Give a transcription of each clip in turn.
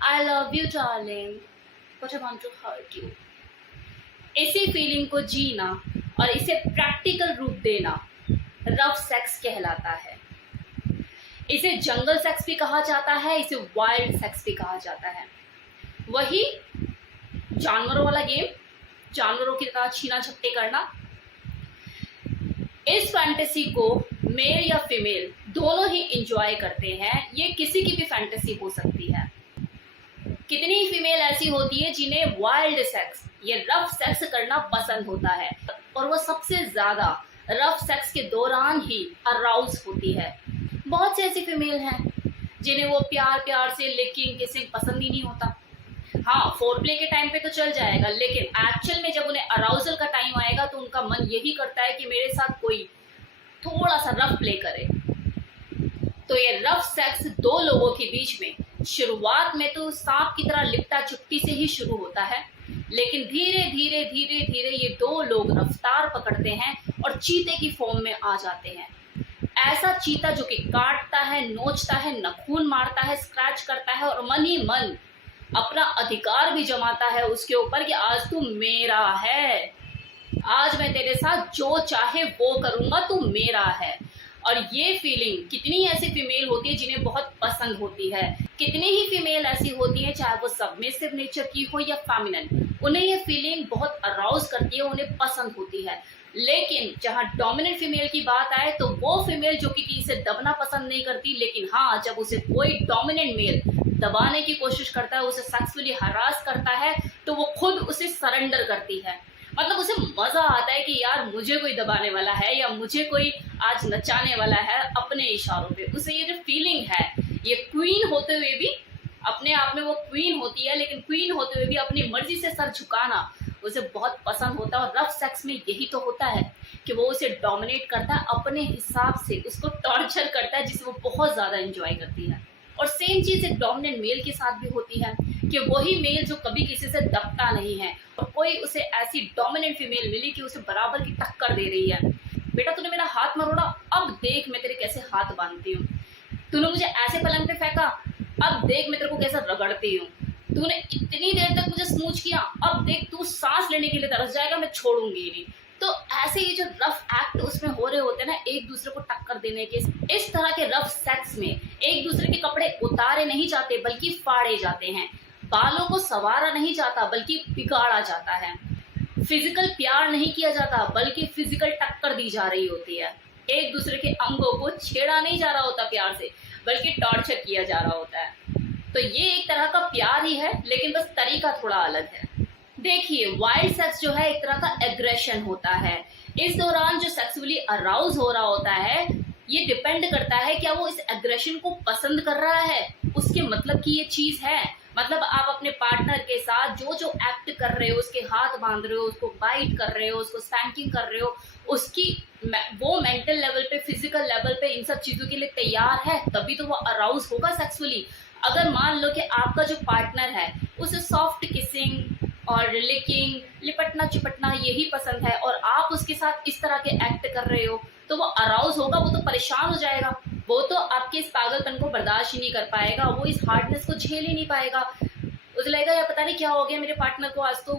I love you darling but I want to hurt you. इसी feeling को जीना और इसे प्रैक्टिकल रूप देना रफ सेक्स कहलाता है। इसे जंगल सेक्स भी कहा जाता है, इसे वाइल्ड सेक्स भी कहा जाता है। वही जानवरों वाला गेम, जानवरों की तरह छीना झपटी करना। इस फैंटेसी को मेल या फीमेल दोनों ही इंजॉय करते हैं। ये किसी की भी फैंटेसी हो सकती है। कितनी ही फीमेल ऐसी होती है जिन्हें वाइल्ड सेक्स, ये रफ सेक्स करना पसंद होता है और वो सबसे ज्यादा रफ सेक्स के दौरान ही अराउज होती है। बहुत सी ऐसी फीमेल हैं जिन्हें वो प्यार प्यार से लिकिंग किसिंग पसंद ही नहीं होता। हाँ, फोरप्ले के टाइम पे तो चल जाएगा, लेकिन एक्चुअल में जब उन्हें अराउजल का टाइम आएगा तो उनका मन यही करता है कि मेरे साथ कोई थोड़ा सा रफ प्ले करे। तो ये रफ सेक्स दो लोगों के बीच में शुरुआत में तो सांप की तरह लिपटा चुपटी से ही शुरू होता है, लेकिन धीरे धीरे धीरे धीरे ये दो लोग रफ्तार पकड़ते हैं और चीते की फॉर्म में आ जाते हैं। ऐसा चीता जो कि काटता है, नोचता है, नखून मारता है, स्क्रैच करता है और मन ही मन अपना अधिकार भी जमाता है उसके ऊपर कि आज तू मेरा है, आज मैं तेरे साथ जो चाहे वो करूंगा, तू मेरा है। और ये फीलिंग कितनी ऐसी फीमेल होती है जिन्हें बहुत पसंद होती है। कितनी ही फीमेल ऐसी होती है, चाहे वो सबमिसिव नेचर की हो या फेमिनिन, उन्हें ये फीलिंग बहुत अराउज करती है, उन्हें पसंद होती है। लेकिन जहां डोमिनेंट फीमेल की बात आए तो वो फीमेल जो कि इसे दबना पसंद नहीं करती, लेकिन हाँ, जब उसे कोई डोमिनेंट मेल दबाने की कोशिश करता है, उसे सेक्सुअली हरास करता है, तो वो खुद उसे सरेंडर करती है। मतलब उसे मजा आता है कि यार मुझे कोई दबाने वाला है या मुझे कोई आज नचाने वाला है अपने इशारों पे। उसे ये जो फीलिंग है, ये क्वीन होते हुए भी, अपने आप में वो क्वीन होती है, लेकिन क्वीन होते हुए भी अपनी मर्जी से सर झुकाना उसे बहुत पसंद होता है। और रफ सेक्स में यही तो होता है कि वो उसे डोमिनेट करता है, अपने हिसाब से उसको टॉर्चर करता है, जिसे वो बहुत ज्यादा एंजॉय करती है। और सेम चीज एक डोमिनेंट मेल के साथ भी होती है कि वही मेल जो कभी किसी से दबता नहीं है और कोई उसे ऐसी डोमिनेंट फीमेल मिली कि उसे बराबर की टक्कर दे रही है। बेटा तूने मेरा हाथ मरोड़ा, अब देख मैं तेरे कैसे हाथ बांधती हूँ। तूने मुझे ऐसे पलंग पे फेंका, अब देख मैं तेरे को कैसे रगड़ती हूँ। तूने इतनी देर तक मुझे स्मूच किया, अब देख तू सांस लेने के लिए तरस जाएगा, मैं छोड़ूंगी ही नहीं। तो ऐसे ये जो रफ एक्ट उसमें हो रहे होते हैं ना, एक दूसरे को टक्कर देने के, इस तरह के रफ सेक्स में एक दूसरे के कपड़े उतारे नहीं जाते बल्कि फाड़े जाते हैं। बालों को संवारा नहीं जाता बल्कि बिगाड़ा जाता है। फिजिकल प्यार नहीं किया जाता बल्कि फिजिकल टक्कर दी जा रही होती है। एक दूसरे के अंगों को छेड़ा नहीं जा रहा होता प्यार से, बल्कि टॉर्चर किया जा रहा होता है। तो ये एक तरह का प्यार ही है, लेकिन बस तरीका थोड़ा अलग है। देखिए, वाइल्ड सेक्स जो है एक तरह का एग्रेशन होता है। इस दौरान जो सेक्सुअली अराउज हो रहा होता है, ये डिपेंड करता है क्या वो इस एग्रेशन को पसंद कर रहा है, उसके मतलब की ये चीज है। मतलब आप अपने पार्टनर के साथ जो जो एक्ट कर रहे हो, उसके हाथ बांध रहे हो, उसको बाइट कर रहे हो, उसको स्पैंकिंग कर रहे हो, उसकी वो मेंटल लेवल पे, फिजिकल लेवल पे इन सब चीजों के लिए तैयार है, तभी तो वो अराउज होगा सेक्सुअली। अगर मान लो कि आपका जो पार्टनर है उसे सॉफ्ट किसिंग और लिकिंग, लिपटना चिपटना यही पसंद है और आप उसके साथ इस तरह के एक्ट कर रहे हो, तो वो अराउज होगा, वो तो परेशान हो जाएगा, वो तो आपके इस पागलपन को बर्दाश्त ही नहीं कर पाएगा, वो इस हार्डनेस को झेल ही नहीं पाएगा। उसे लगेगा यार पता नहीं क्या हो गया मेरे पार्टनर को आज, तो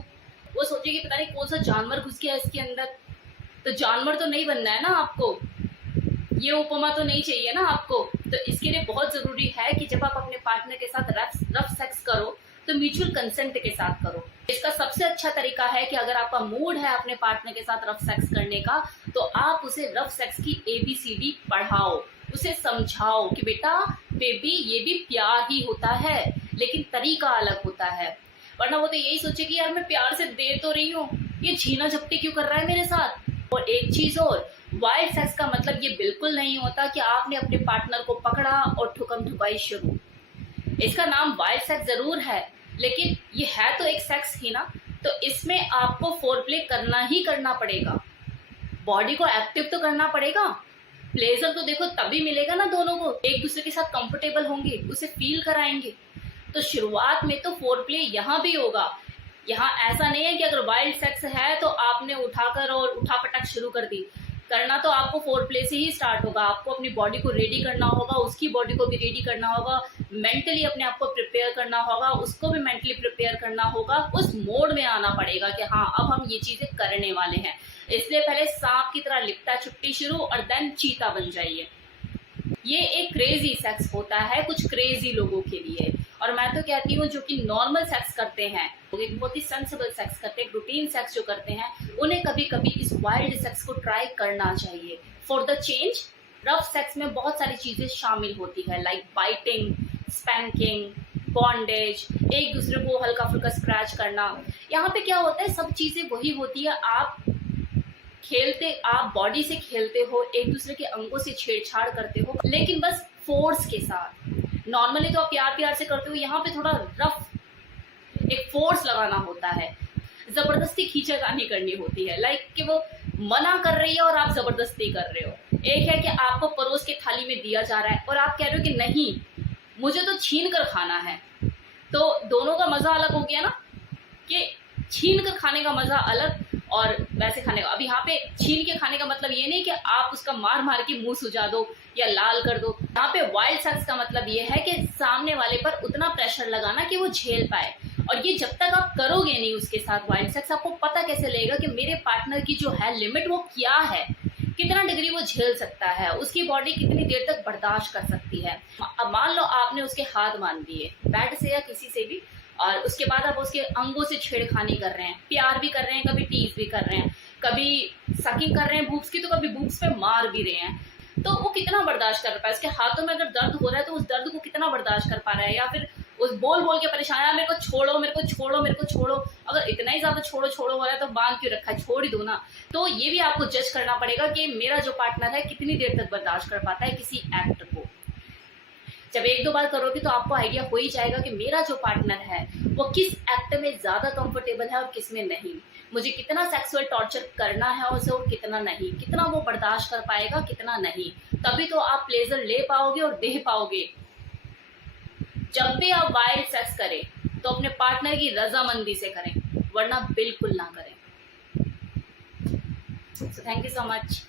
वो सोचेगी पता नहीं कौन सा जानवर घुस गया इसके अंदर। तो जानवर तो नहीं बनना है ना आपको, ये उपमा तो नहीं चाहिए ना आपको। तो इसके लिए बहुत जरूरी है कि जब आप अपने पार्टनर के साथ रफ सेक्स करो तो म्यूचुअल कंसेंट के साथ करो। इसका सबसे अच्छा तरीका है कि अगर आपका मूड है अपने पार्टनर के साथ रफ सेक्स करने का, तो आप उसे रफ सेक्स की ABCD पढ़ाओ, उसे समझाओ कि बेटा बेबी ये भी प्यार ही होता है, लेकिन तरीका अलग होता है। वरना वो तो यही सोचे कि यार मैं प्यार से दे तो रही हूँ, ये छीना झपटी क्यों कर रहा है मेरे साथ। और एक चीज और, वाइल्ड सेक्स का मतलब ये बिल्कुल नहीं होता कि आपने अपने पार्टनर को पकड़ा और ठुकम ठुकाई शुरू। इसका नाम वाइल्ड सेक्स जरूर है, लेकिन ये है तो एक सेक्स ही ना। तो इसमें आपको फोरप्ले करना ही करना पड़ेगा, बॉडी को एक्टिव तो करना पड़ेगा। प्लेजर तो देखो तभी मिलेगा ना, दोनों को एक दूसरे के साथ कंफर्टेबल होंगे, उसे फील कराएंगे। तो शुरुआत में तो फोरप्ले यहाँ भी होगा। यहाँ ऐसा नहीं है कि अगर वाइल्ड सेक्स है तो आपने उठाकर और उठापटक शुरू कर दी। करना तो आपको फोरप्ले से ही स्टार्ट होगा। आपको अपनी बॉडी को रेडी करना होगा, उसकी बॉडी को भी रेडी करना होगा, मेंटली अपने आप को प्रिपेयर करना होगा, उसको भी मेंटली प्रिपेयर करना होगा, उस मोड में आना पड़ेगा कि हाँ अब हम ये चीजें करने वाले हैं। इसलिए पहले सांप की तरह लिपटा चुपटी शुरू और देन चीता बन जाइए। ये एक क्रेजी सेक्स होता है कुछ क्रेजी लोगों के लिए, और मैं तो कहती हूँ जो कि नॉर्मल सेक्स करते हैं, एक बहुत ही सेंसिबल सेक्स करते हैं, रूटीन सेक्स जो करते हैं, उन्हें कभी कभी इस वाइल्ड सेक्स को ट्राई करना चाहिए for the change. Rough sex में बहुत सारी चीजें शामिल होती है, लाइक बाइटिंग, स्पैंकिंग, बॉन्डेज, एक दूसरे को हल्का फुल्का स्क्रैच करना। यहाँ पे क्या होता है, सब चीजें वही होती है, आप बॉडी से खेलते हो, एक दूसरे के अंगों से छेड़छाड़ करते हो, लेकिन बस फोर्स के साथ। नॉर्मली तो आप प्यार प्यार से करते हो, यहाँ पे थोड़ा रफ एक फोर्स लगाना होता है, जबरदस्ती खींचातानी करनी होती है, लाइक कि वो मना कर रही है और आप जबरदस्ती कर रहे हो। एक है कि आपको परोस के थाली में दिया जा रहा है और आप कह रहे हो कि नहीं मुझे तो छीन कर खाना है, तो दोनों का मजा अलग हो गया ना, कि छीन कर खाने का मजा अलग और वैसे खाने का। अब यहाँ पे छीन के खाने का मतलब ये नहीं कि आप उसका मार मार के मुंह सुजा दो या लाल कर दो। यहाँ पे वाइल्ड सेक्स का मतलब ये है कि सामने वाले पर उतना प्रेशर लगाना कि वो झेल पाए, और ये जब तक आप करोगे नहीं उसके साथ वाइल्ड सेक्स, आपको पता कैसे लगेगा कि मेरे पार्टनर की जो है लिमिट वो क्या है, कितना डिग्री वो झेल सकता है, उसकी बॉडी कितनी देर तक बर्दाश्त कर सकती है। अब मान लो आपने उसके हाथ बांध दिए बेड से या किसी से भी, और उसके बाद आप उसके अंगों से छेड़खानी कर रहे हैं, प्यार भी कर रहे हैं, कभी टीज भी कर रहे हैं, कभी सकिंग कर रहे हैं बूब्स की, तो कभी बूब्स पे मार भी रहे हैं, तो वो कितना बर्दाश्त कर पा है। उसके हाथों में अगर दर्द हो रहा है तो उस दर्द को कितना बर्दाश्त कर पा रहा है, या फिर उस बोल बोल के परेशान है मेरे को छोड़ो मेरे को छोड़ो मेरे को छोड़ो। अगर इतना ही ज्यादा छोड़ो छोड़ो हो रहा है तो बांध क्यों रखा है, छोड़ ही दो ना। तो ये भी आपको जज करना पड़ेगा कि मेरा जो पार्टनर है कितनी देर तक बर्दाश्त कर पाता है किसी एक्ट को। जब एक दो बार करोगे तो आपको आइडिया हो ही जाएगा कि मेरा जो पार्टनर है वो किस एक्ट में ज्यादा कंफर्टेबल है और किस में नहीं, मुझे कितना सेक्सुअल टॉर्चर करना है उसे और कितना नहीं, कितना वो बर्दाश्त कर पाएगा कितना नहीं। तभी तो आप प्लेजर ले पाओगे और दे पाओगे। जब भी आप वाइल्ड सेक्स करें तो अपने पार्टनर की रजामंदी से करें, वरना बिल्कुल ना करें। So thank you so much.